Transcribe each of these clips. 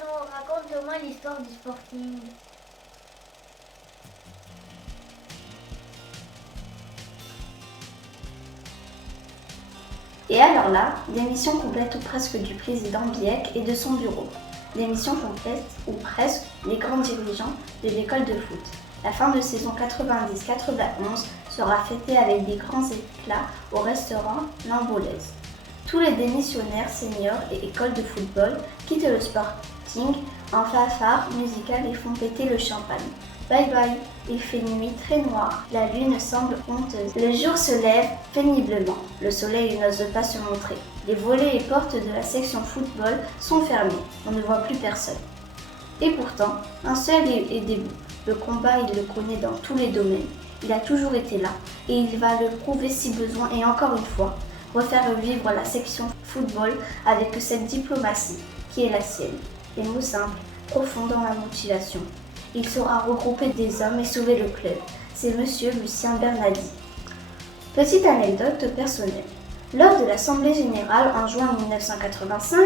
Manon, raconte-moi l'histoire du Sporting. Et alors là, l'émission complète ou presque du président Biek et de son bureau. L'émission complète ou presque les grands dirigeants de l'école de foot. La fin de saison 90-91 sera fêtée avec des grands éclats au restaurant L'Ambolaise. Tous les démissionnaires seniors et écoles de football quittent le Sporting en fanfare musicale et font péter le champagne. Bye bye, il fait nuit très noire, la lune semble honteuse. Le jour se lève péniblement, le soleil n'ose pas se montrer. Les volets et portes de la section football sont fermés, on ne voit plus personne. Et pourtant, un seul est debout. Le combat, il le connaît dans tous les domaines. Il a toujours été là, et il va le prouver si besoin et encore une fois, refaire vivre la section football avec cette diplomatie qui est la sienne. Les mots simples, profonds dans la motivation. Il saura regrouper des hommes et sauver le club. C'est monsieur Lucien Bernadi. Petite anecdote personnelle. Lors de l'Assemblée générale en juin 1985,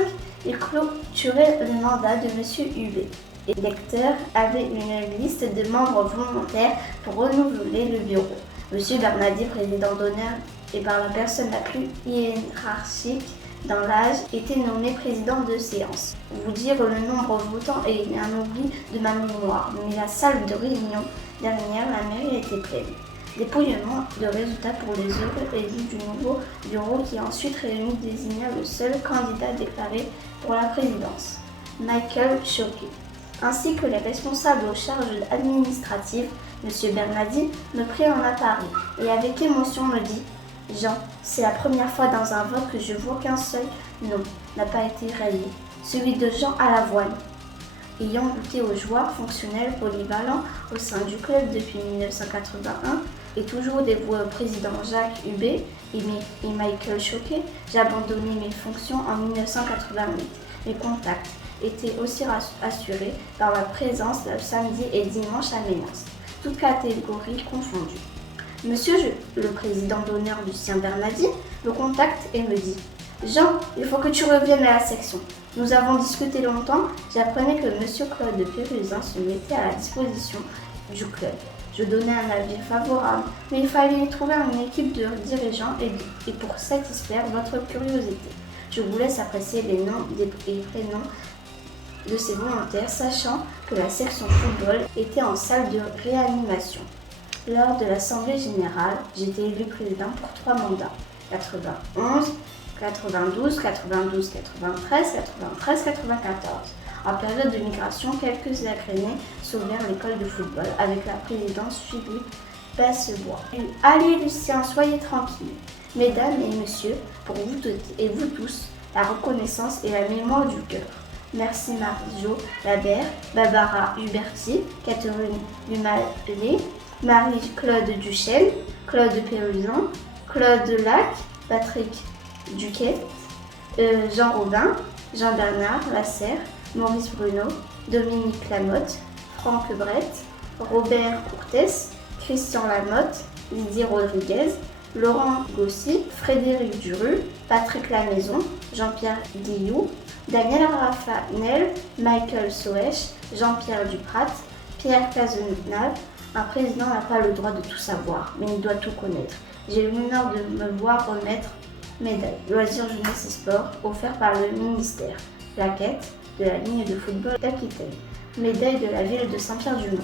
il clôturait le mandat de monsieur Hubé. Les électeurs avaient une liste de membres volontaires pour renouveler le bureau. Monsieur Bernadi, président d'honneur et par la personne la plus hiérarchique dans l'âge, était nommé président de séance. Vous dire le nombre votant est un oubli de ma mémoire, mais la salle de réunion dernière, la mairie était pleine. Dépouillement de résultats pour les heureux élus du nouveau bureau qui ensuite réuni désigna le seul candidat déclaré pour la présidence, Michael Choquet, ainsi que les responsables aux charges administratives. M. Bernadi me prit en appareil et avec émotion me dit « Jean, c'est la première fois dans un vote que je vois qu'un seul nom n'a pas été rayé, celui de Jean à Lavoine. » Ayant goûté aux joueurs fonctionnels polyvalents au sein du club depuis 1981 et toujours dévoué au président Jacques Hubé et Michael Choquet, j'ai abandonné mes fonctions en 1988. Mes contacts étaient aussi assurés par ma présence le samedi et dimanche à Ménaz, toutes catégories confondues. Monsieur le président d'honneur Lucien Bernadi me contacte et me dit « Jean, il faut que tu reviennes à la section. Nous avons discuté longtemps, j'apprenais que monsieur Claude Pérusin se mettait à la disposition du club. Je donnais un avis favorable, mais il fallait trouver une équipe de dirigeants et pour satisfaire votre curiosité. Je vous laisse apprécier les noms et prénoms de ces volontaires, sachant que la section football était en salle de réanimation. Lors de l'Assemblée générale, j'étais élu président pour 3 mandats, 91, 92, 93, 94. En période de migration, quelques agrénés sauvèrent l'école de football avec la présidence Philippe Bassebois. Allez Lucien, soyez tranquilles. Mesdames et messieurs, pour vous toutes et vous tous, la reconnaissance et la mémoire du cœur. Merci Marie-Jo Labert, Barbara Huberti, Catherine Dumallet, Marie-Claude Duchesne, Claude Pérusin, Claude Lac, Patrick Duquet, Jean Robin, Jean-Bernard Lasserre, Maurice Bruno, Dominique Lamotte, Franck Brett, Robert Courtès, Christian Lamotte, Lydie Rodriguez, Laurent Gossy, Frédéric Duru, Patrick Lamaison, Jean-Pierre Guillou, Daniel Raffanel, Michael Soesch, Jean-Pierre Duprat, Pierre Cazenave. Un président n'a pas le droit de tout savoir, mais il doit tout connaître. J'ai l'honneur de me voir remettre médaille Loisirs Jeunesse et Sport offert par le ministère, plaquette de la ligne de football d'Aquitaine, médaille de la ville de Saint-Pierre-du-Mont.